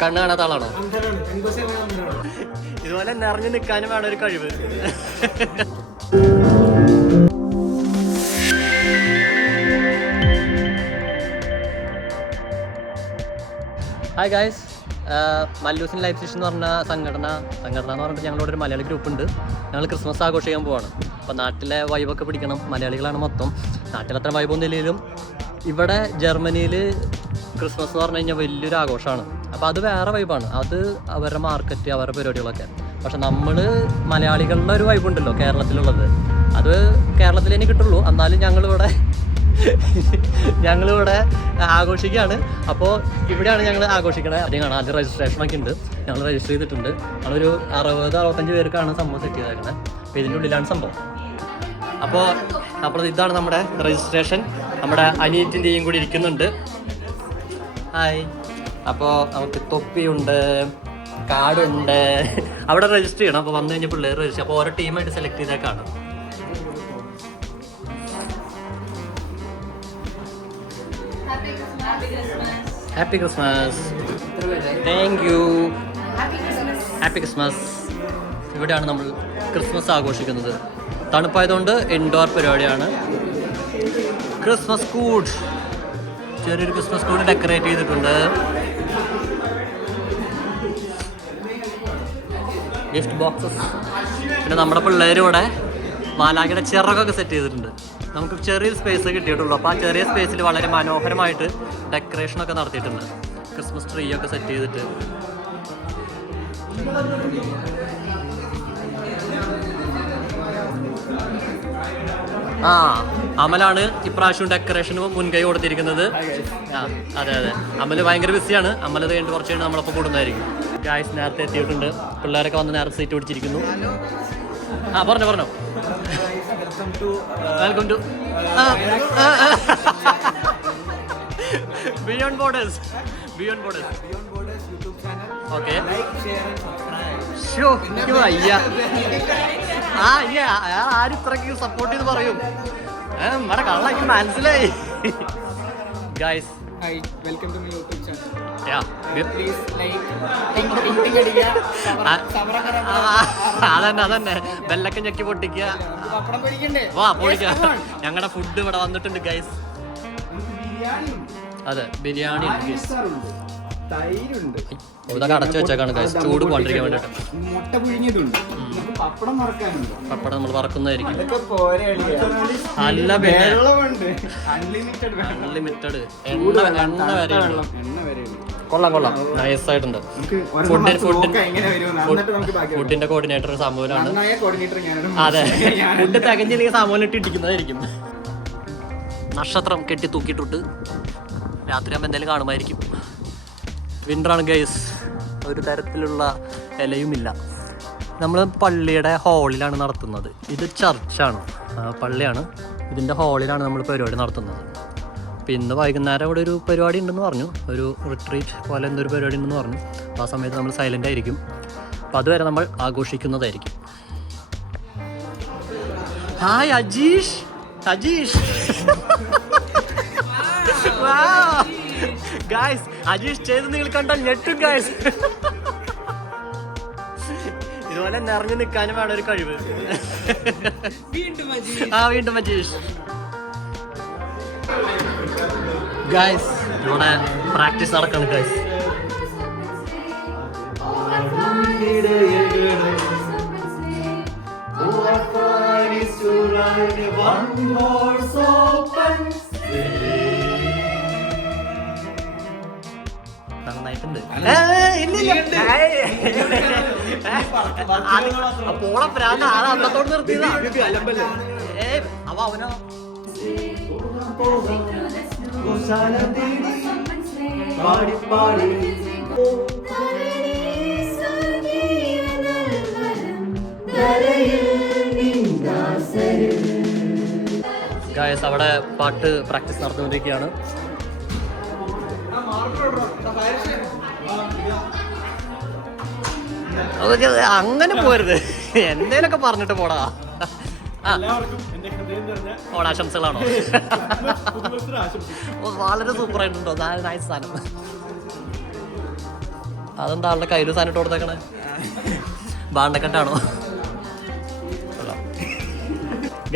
കണ്ണ് കാണാത്ത ആളാണോ? ഇതുപോലെ നിറഞ്ഞു നിൽക്കാനും വേണം ഒരു കഴിവ്. ഹായ് ഗായ്സ്, മല്ലൂസിൻ ലൈഫ് സ്റ്റേഷൻ എന്ന് പറഞ്ഞ സംഘടന എന്ന് പറഞ്ഞിട്ട് ഞങ്ങളോട് ഒരു മലയാളി ഗ്രൂപ്പ് ഉണ്ട്. ഞങ്ങൾ ക്രിസ്മസ് ആഘോഷിക്കാൻ പോവാണ്. അപ്പോൾ നാട്ടിലെ വൈബൊക്കെ പിടിക്കണം. മലയാളികളാണ് മൊത്തം. നാട്ടിൽ അത്ര വൈബൊന്നും ഇല്ലെങ്കിലും ഇവിടെ ജർമ്മനിയിൽ ക്രിസ്മസ് എന്ന് പറഞ്ഞു കഴിഞ്ഞാൽ വലിയൊരു ആഘോഷമാണ്. അപ്പോൾ അത് വേറെ വൈബാണ്. അത് അവരുടെ മാർക്കറ്റ്, അവരുടെ പരിപാടികളൊക്കെ. പക്ഷെ നമ്മൾ മലയാളികളുടെ ഒരു വൈബുണ്ടല്ലോ കേരളത്തിലുള്ളത്, അത് കേരളത്തിൽ തന്നെ കിട്ടുള്ളൂ. എന്നാലും ഞങ്ങളിവിടെ ആഘോഷിക്കുകയാണ്. അപ്പോൾ ഇവിടെയാണ് ഞങ്ങൾ ആഘോഷിക്കണത്. ആദ്യം കാണാം, ആദ്യം രജിസ്ട്രേഷനൊക്കെ ഉണ്ട്. ഞങ്ങൾ രജിസ്റ്റർ ചെയ്തിട്ടുണ്ട്. ഞങ്ങളൊരു 60-65 പേർക്കാണ് സംഭവം സെറ്റ് ചെയ്തേക്കുന്നത്. അപ്പോൾ ഇതിൻ്റെ ഉള്ളിലാണ് സംഭവം. അപ്പോൾ ഇതാണ് നമ്മുടെ രജിസ്ട്രേഷൻ. നമ്മുടെ അനിയത്തിൻ്റെയും കൂടി ഇരിക്കുന്നുണ്ട്. ഹായ്. അപ്പോൾ നമുക്ക് തൊപ്പിയുണ്ട്, കാർഡുണ്ട്. അവിടെ രജിസ്റ്റർ ചെയ്യണം. അപ്പോൾ വന്നു കഴിഞ്ഞാൽ പിള്ളേർ രജിസ്റ്റർ. അപ്പോൾ ഓരോ ടീമായിട്ട് സെലക്ട് ചെയ്തേക്കാണ്. Happy Christmas. Thank you. Happy Christmas. ഇവിടെയാണ് നമ്മൾ ക്രിസ്മസ് ആഘോഷിക്കുന്നത്. തണുപ്പായതുകൊണ്ട് ഇൻഡോർ പരിപാടിയാണ്. ക്രിസ്മസ് കൂഡ്, ചെറിയൊരു ക്രിസ്മസ് കൂഡ് ഡെക്കറേറ്റ് ചെയ്തിട്ടുണ്ട്. Gift boxes. പിന്നെ നമ്മുടെ പിള്ളേരും ഇവിടെ മാലാഖയുടെ ചിറകൊക്കെ സെറ്റ് ചെയ്തിട്ടുണ്ട്. നമുക്ക് ചെറിയൊരു സ്പേസ് കിട്ടിയിട്ടുള്ളൂ. അപ്പോൾ ആ ചെറിയ സ്പേസിൽ വളരെ മനോഹരമായിട്ട് ഡെക്കറേഷനൊക്കെ നടത്തിയിട്ടുണ്ട്. ക്രിസ്മസ് ട്രീ ഒക്കെ സെറ്റ് ചെയ്തിട്ട്. അമലാണ് ഇപ്രാവശ്യം ഡെക്കറേഷന് മുൻകൈ കൊടുത്തിരിക്കുന്നത്. അതെ, അമൽ ഭയങ്കര ബിസിയാണ്. അമൽ അത് കഴിഞ്ഞിട്ട് കുറച്ച് കഴിഞ്ഞ് നമ്മളൊപ്പം കൂടുന്നതായിരിക്കും. ഗായ്സ് നേരത്തെ എത്തിയിട്ടുണ്ട്. പിള്ളേരൊക്കെ വന്ന് നേരത്തെ സീറ്റ് പിടിച്ചിരിക്കുന്നു. പറഞ്ഞോ. Welcome to Beyond Borders YouTube channel. Okay. ആരും ഇത്രയ്ക്ക് സപ്പോർട്ട് ചെയ്ത് പറയും. നമ്മുടെ കള്ള എനിക്ക് മനസ്സിലായി. Guys, welcome to my YouTube channel. അതന്നെ ബെല്ലൊക്കെ ഞെക്കി പൊട്ടിക്കുക. വാ പൊളിക്ക. ഞങ്ങളുടെ ഫുഡ് ഇവിടെ വന്നിട്ടുണ്ട് ഗൈസ്. അതെ, ബിരിയാണി തൈരുണ്ട്. ഇതൊക്കെ അടച്ചു വെച്ചേക്കാണ് ഗൈസ്, ചൂട് കൊണ്ടിരിക്കാൻ വേണ്ടിട്ട്. മുട്ട പുഴുങ്ങിയതുണ്ട്. പപ്പടം വറക്കാനുണ്ട്. പപ്പടം നമ്മൾ വറക്കുന്നതായിരിക്കും. നല്ല അൺലിമിറ്റഡ് എണ്ണ വരെ. കൊള്ളാം, നൈസ് ആയിട്ടുണ്ട്. ഫുഡിന്റെ കോർഡിനേറ്റർ സാമൂലാണ്. അതെ, ഫുഡ് തികഞ്ഞില്ലെങ്കിൽ സാമൂലിട്ട് ഇടിക്കുന്നതായിരിക്കും. നക്ഷത്രം കെട്ടി തൂക്കിയിട്ടിട്ട് രാത്രിയാകുമ്പോൾ എന്തെങ്കിലും കാണുമായിരിക്കും. വിൻ്ററാണ് ഗൈസ്. ഒരു തരത്തിലുള്ള ഇലയുമില്ല. നമ്മൾ പള്ളിയുടെ ഹാളിലാണ് നടത്തുന്നത്. ഇത് ചർച്ചാണ്, പള്ളിയാണ്. ഇതിൻ്റെ ഹാളിലാണ് നമ്മൾ പരിപാടി നടത്തുന്നത്. അപ്പോൾ ഇന്ന് വൈകുന്നേരം ഇവിടെ ഒരു പരിപാടി ഉണ്ടെന്ന് പറഞ്ഞു. ഒരു റിട്രീറ്റ് പോലെ എന്തൊരു പരിപാടി ഉണ്ടെന്ന് പറഞ്ഞു. അപ്പോൾ ആ സമയത്ത് നമ്മൾ സൈലൻ്റ് ആയിരിക്കും. അപ്പോൾ അതുവരെ നമ്മൾ ആഘോഷിക്കുന്നതായിരിക്കും. ഹായ് അജീഷ്. ഗായ്സ്, അജീഷ് ചെയ്ത് നിങ്ങൾ കണ്ടാൽ ഞെട്ടും ഗായ്സ്. ഇതുപോലെ നിറഞ്ഞു നിൽക്കാനും വേണം ഒരു കഴിവ്. വീണ്ടും അജീഷ്. ഗായ്സ്, ഇവിടെ പ്രാക്ടീസ് നടക്കണം ഗായ്സ്. നന്നായിട്ടുണ്ട്. പോള പ്രാന്ത ആളെ അന്നത്തോട് നിർത്തിയതാ. അവ അവനോ ഗായ്സ്, അവിടെ പാട്ട് പ്രാക്ടീസ് നടന്നുകൊണ്ടിരിക്കുകയാണ്. അങ്ങനെ പോരുത്, എന്തേലൊക്കെ പറഞ്ഞിട്ട് പോടാ. ഓണാശംസകളാണോ? വളരെ സൂപ്പർ ആയിട്ടുണ്ടോ? നൈസ് സാധനം. അതെന്താ ആളുടെ കയ്യിൽ സാധനം ഇട്ട് കൊടുത്തേക്കണേ? ബാണ്ടക്കെട്ടാണോ?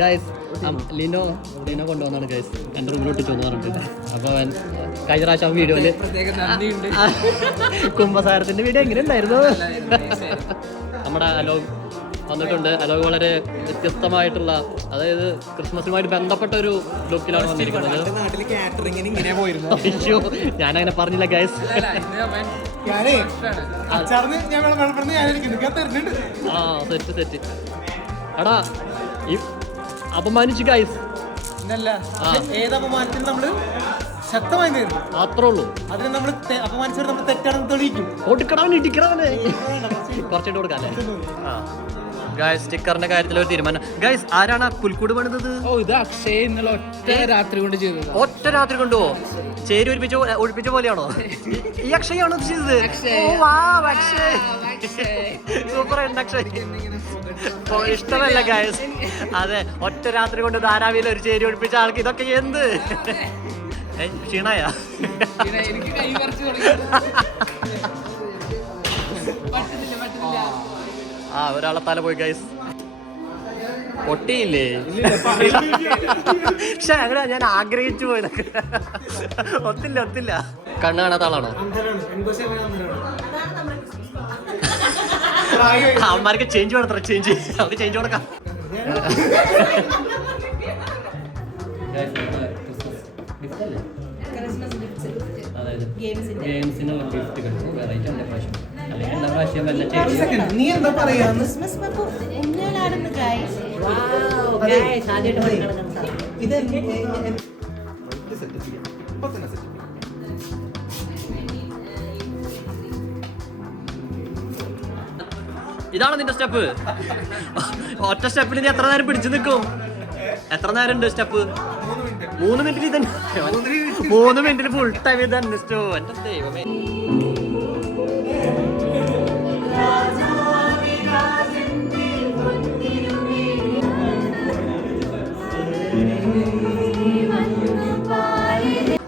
ഗൈസ് ലിനോ കൊണ്ടുവന്നാണ് ഗൈസ് എൻ്റെ റൂമിൽ ഇട്ടിച്ചു എന്ന് പറഞ്ഞിട്ട്. അപ്പോൾ അവൻ കഴിഞ്ഞ പ്രാവശ്യം വീഡിയോയില് കുംഭസാരത്തിന്റെ വീഡിയോ എങ്ങനെ ഉണ്ടായിരുന്നു? നമ്മുടെ അലോക് വന്നിട്ടുണ്ട്. അലോക് വളരെ വ്യത്യസ്തമായിട്ടുള്ള, അതായത് ക്രിസ്മസുമായിട്ട് ബന്ധപ്പെട്ട ഒരു ലുക്കിലാണ് വന്നിരിക്കുന്നത്. ഞാനങ്ങനെ പറഞ്ഞില്ല ഗൈസ്. സെറ്റ് എടാ ഈ അപമാനിച്ചു ഗൈസ്. ഏതപമാനത്തിന് നമ്മള് ശക്തമായി നേരിടും, അത്രേ ഉള്ളൂ. അതിന് നമ്മൾ അപമാനിച്ചവർ നമ്മൾ തെറ്റാണെന്ന് തെളിയിക്കും. കൊടുക്കണവന് ഇടിക്കണവനെ കുറച്ചിട്ട് കൊടുക്കാല്ലേ? ഗൈസ് സ്റ്റിക്കറിന്റെ കാര്യത്തിൽ ഒരു തീരുമാനം. ഗൈസ് ആരാണ് ആ പുൽക്കൂട് പണിതത്? ഇത് അക്ഷയ് ഇന്നലെ ഒറ്റ രാത്രി കൊണ്ട് ചെയ്തത്. ഒറ്റ രാത്രി കൊണ്ടോ? ചേരി ഒഴിപ്പിച്ച പോലെയാണോ? ഈ അക്ഷയാണോ ചെയ്തത്? സൂപ്പർ ഉണ്ട് അക്ഷയ്. ഇഷ്ടമല്ല ഗൈസ്. അതെ, ഒറ്റ രാത്രി കൊണ്ട് ധാരാവിയിൽ ഒരു ചേരി ഒഴിപ്പിച്ച ആൾക്ക് ഇതൊക്കെ എന്ത് ക്ഷീണായ? ഒരാളെ തല പോയി ഗൈസ്. പൊട്ടിയില്ലേ? പക്ഷെ അങ്ങനെ ഞാൻ ആഗ്രഹിച്ചു പോയതൊക്കെ. ഒത്തില്ല. കണ്ണ് കാണാത്ത ആളാണോ? അവന്മാർക്ക് ചേഞ്ച് വേണത്ര. ചേഞ്ച് അവർക്ക് ചേഞ്ച് കൊടുക്കാം. ഗെയിംസിന് ഗിഫ്റ്റുകൾ വെറൈറ്റി ഉണ്ട് പ്രാവശ്യം. അല്ലെങ്കിൽ എല്ലാ പ്രാവശ്യം വല്ല നീ എന്താ പറയാ? ഇതാണ് നിന്റെ സ്റ്റെപ്പ്. ഒറ്റ സ്റ്റെപ്പിൽ നീ എത്ര നേരം പിടിച്ചു നിൽക്കും? എത്ര നേരം ഉണ്ട് സ്റ്റെപ്പ്? 3 മിനിറ്റിൽ തന്നെ. 3 മിനിറ്റിൽ ഫുൾ ടൈം ഇത് തന്നെ. എന്റെ ദൈവമേ.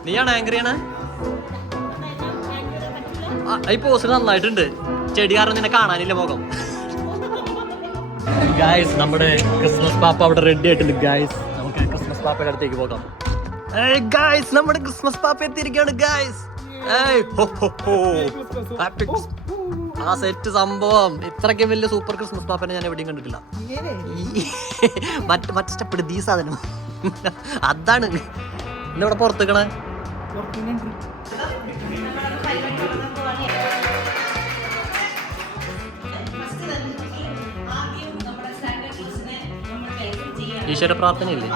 നീയാണ് ആംഗ്രിയാണ്? ഈ പോസ്റ്റ് നന്നായിട്ടുണ്ട്. ചെടി കാരണം നിന്നെ കാണാനില്ല മുഖം. ഗായ്സ് നമ്മുടെ ക്രിസ്മസ് പാപ്പ അവിടെ റെഡി ആയിട്ടുണ്ട്. ഗായ്സ് നമുക്ക് ക്രിസ്മസ് പാപ്പയുടെ അടുത്തേക്ക് പോകാം. ഗായ്സ് നമ്മുടെ ക്രിസ്മസ് പാപ്പ എത്തിയിരിക്കുകയാണ് ഗായ്സ്. ആ സെറ്റ് സംഭവം. ഇത്രയ്ക്ക് വലിയ സൂപ്പർ ക്രിസ്മസ് പാപ്പനെ ഞാൻ എവിടെയും കണ്ടിട്ടില്ല. മറ്റേ സ്റ്റെപ്പ് ഈ സാധനം അതാണ് ഇന്നിവിടെ പുറത്തേക്കണേ. ഈശ്വര പ്രാർത്ഥനയില്ലേ?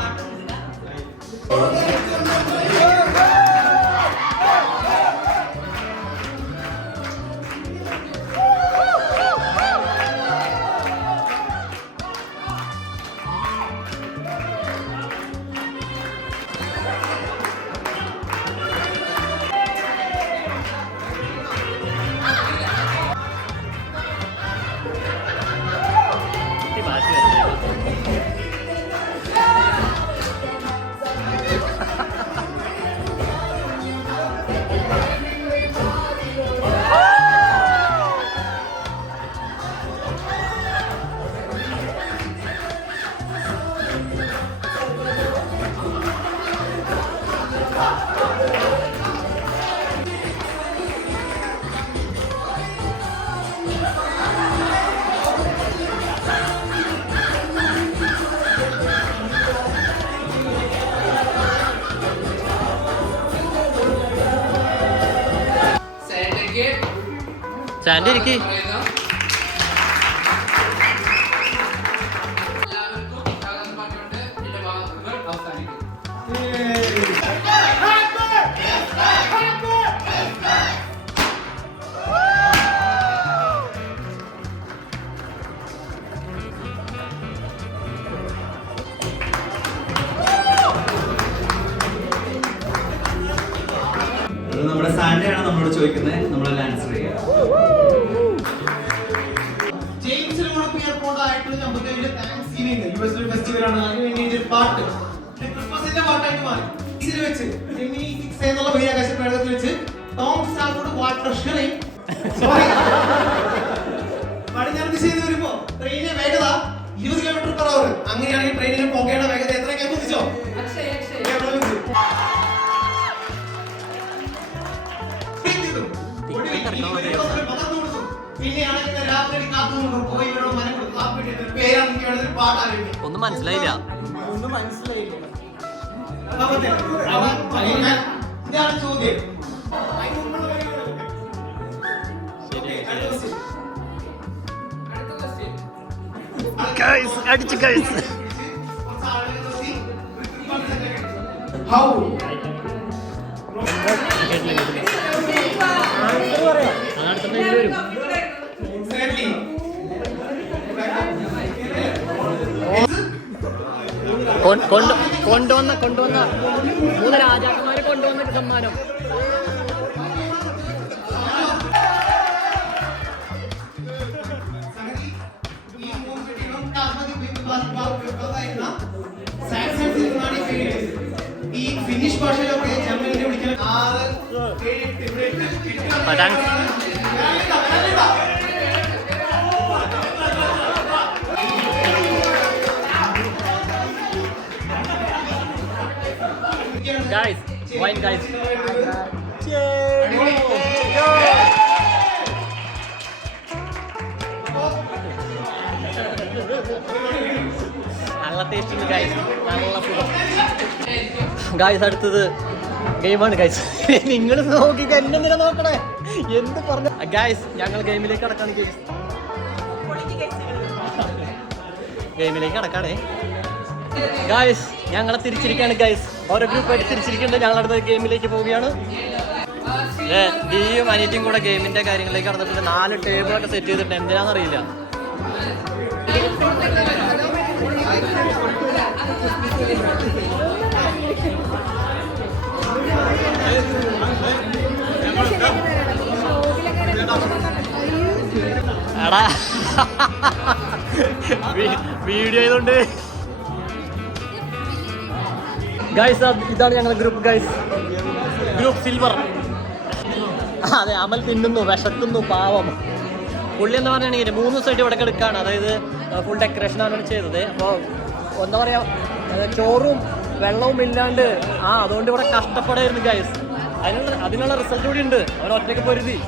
സാൻഡി ഇരിക്കി. നമ്മുടെ സാൻഡയാണ് നമ്മളോട് ചോദിക്കുന്നത്. നമ്മളെല്ലാം ആൻസർ ചെയ്യാം. ജെയിംസ് ലോണപ്പ് എയർപോർട്ട് ആയിട്ടുള്ള നമുക്ക് താങ്ക്സ് യൂണിവേഴ്സിറ്റി ഫെസ്റ്റിവലാണ്, അതിന് വേണ്ടി ഒരു പാട്ട് ക്രിസ്മസിന്റെ പാട്ടായിട്ട് മാറി. ഇതിൽ വെച്ച് ജെമിനി 6 എന്നുള്ള ബഹിരാകാശ പേടകത്തിൽ വെച്ച് ടോം സ്റ്റാർഫോർഡ് വാട്ടർ ഷെറിംഗ് പടിഞ്ഞാറ് ദിശയിൽ വരുമ്പോ ട്രെയിനിന്റെ വേഗത 20 km/h. അങ്ങനെയാണെങ്കിൽ ട്രെയിനിന് പോകേണ്ട വേഗത എത്രയൊക്കെ കുതിച്ചോ? ഒന്നും മനസ്സിലായില്ല. ഇതാണ് ചോദ്യം. അടിച്ചു ഗൈസ്. How? കൊണ്ടുവന്ന 3 രാജാക്കന്മാരെ കൊണ്ടുവന്ന സമ്മാനം. ഈ ഫിനിഷ് ഭാഷയിലൊക്കെ ജർമ്മനിനെ വിളിക്കുന്ന Guys, wine guys. നല്ല ടേസ്റ്റ് ഗൈസ്, നല്ല സുഖം ഗൈസ്. അടുത്തത് ഗെയിമാണ് ഗൈസ്. നിങ്ങൾ നോക്കി എന്നെ നോക്കണേ, എന്ത് പറഞ്ഞു ഗൈസ്. ഞങ്ങൾ ഗെയിമിലേക്ക് കടക്കാണ് ഗൈസ്. ഗെയിമിലേക്ക് കടക്കാണേ ഗൈസ്. ഞങ്ങളെ തിരിച്ചിരിക്കുകയാണ് ഗൈസ്. ഓരോ ഗ്രൂപ്പായിട്ട് തിരിച്ചിരിക്കുന്നുണ്ട്. ഞങ്ങളടുത്ത ഗെയിമിലേക്ക് പോവുകയാണ്. ദിയും അനിയത്തിയും കൂടെ ഗെയിമിന്റെ കാര്യങ്ങളിലേക്ക് കടന്നിട്ടുണ്ട്. 4 ടേബിളൊക്കെ സെറ്റ് ചെയ്തിട്ടുണ്ട്. എന്തിനാണെന്നറിയില്ല. എടാ വീഡിയോ ചെയ്തോണ്ട് ഗൈസ്. ഇതാണ് ഞങ്ങളുടെ ഗ്രൂപ്പ് ഗൈസ്. Group silver. അതെ, അമൽ തിന്നുന്നു, വിശക്കുന്നു പാവം. പുള്ളി എന്താ പറയുകയാണെങ്കിൽ 3 ദിവസമായിട്ട് ഇവിടെ എടുക്കുകയാണ്. അതായത് ഫുൾ ഡെക്കറേഷനാണ് ചെയ്തത്. അപ്പോൾ എന്താ പറയുക, ചോറും വെള്ളവും ഇല്ലാണ്ട് അതുകൊണ്ട് ഇവിടെ കഷ്ടപ്പെടായിരുന്നു ഗൈസ്. അതിനുള്ള റിസൾട്ട് കൂടി ഉണ്ട്. അവൻ ഒറ്റയ്ക്ക് പൊരുതി.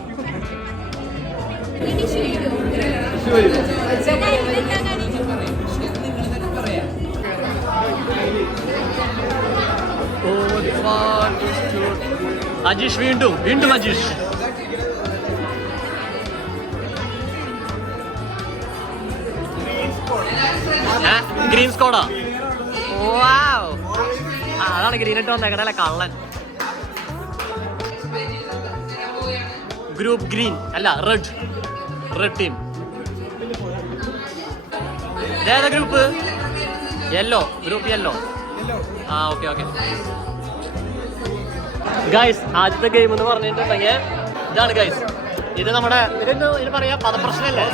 അജീഷ് വീണ്ടും അജീഷ്. Green Skoda. അതാണ് ഗ്രീൻ ഇട്ട് വന്നേക്കണല്ലേ കള്ളൻ. ഗ്രൂപ്പ് ഗ്രീൻ അല്ല റെഡ് ടീം. ഇതേതാ group? Yellow. Group yellow. Okay guys. ആദ്യത്തെ ഗെയിം എന്ന് പറഞ്ഞിട്ടുണ്ടെങ്കിൽ ഇതാണ് ഗൈസ്. ഇത് നമ്മുടെ ഇതിന് പറയാ പദപ്രശ്നല്ലേ?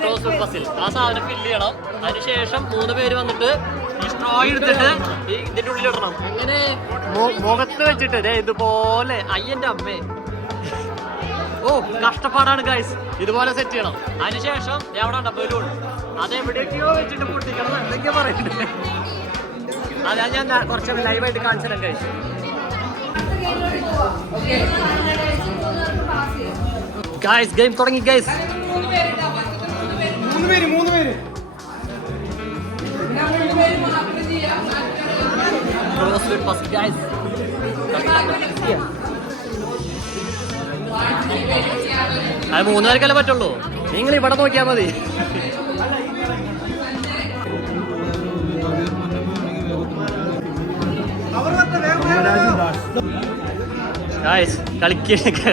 Close food puzzle. ആ സാധനം ഫില്ല് ചെയ്യണം. അതിനുശേഷം 3 പേര് വന്നിട്ട് ഈ സ്ട്രോ എടുത്തിട്ട് ഇതിന്റെ ഉള്ളിലിടണം. ഇങ്ങനെ മുഖത്ത് വെച്ചിട്ട് ഇതുപോലെ. അയ്യന്റെ അമ്മേ, കഷ്ടപ്പാടാണ് ഗൈസ്. ഇതുപോലെ സെറ്റ് ചെയ്യണം. അതിനുശേഷം എവിടെ ഉണ്ടോ ബലൂൺ, അതെവിടേക്കോ വെച്ചിട്ട് പൊട്ടിക്കണം എന്തൊക്കെയാ പറയുന്നത്. അതാ ഞാൻ കുറച്ച് ലൈവായിട്ട് കാണിച്ചു തരാം ഗൈസ്. ഗൈസ് ഗെയിം തുടങ്ങി ഗൈസ്. 3 പേര് ഗൈസ്. അത് 3 പേർക്കല്ലേ പറ്റുള്ളൂ. നിങ്ങൾ ഇവിടെ നോക്കിയാൽ മതി. ഗൈസ്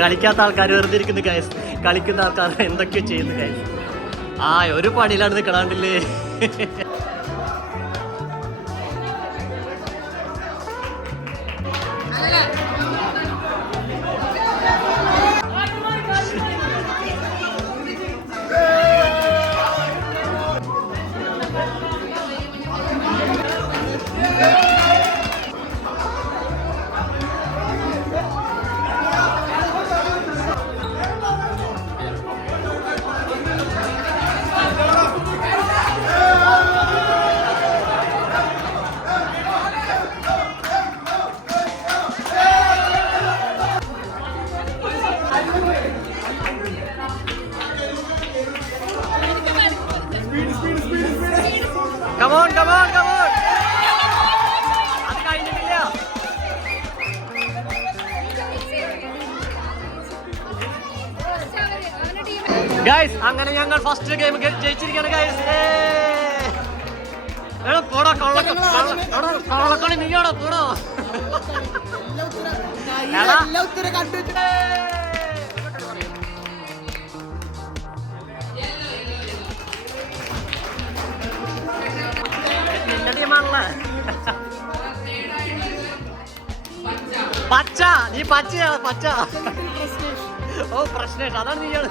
കളിക്കാത്ത ആൾക്കാർ വെറുതെ ഇരിക്കുന്നു ഗൈസ്. കളിക്കുന്ന ആൾക്കാർ എന്തൊക്കെയോ ചെയ്യുന്നു ഗൈസ്. ഒരു പണിയിലാണ് നിൽക്കണാണ്ടില്ലേ. ഗൈസ് അങ്ങനെ ഞങ്ങൾ ഫസ്റ്റ് ഗെയിം ജയിച്ചിരിക്കുകയാണ് ഗൈസ്. പോടോ കള്ളക്കളി നീയാണോ പോടോ. നിന്റെ ടീമാണല്ലേ പച്ച. നീ പച്ചയാണ് പച്ച. ഓ പ്രശ്നം അതാണ് നീയാണ്.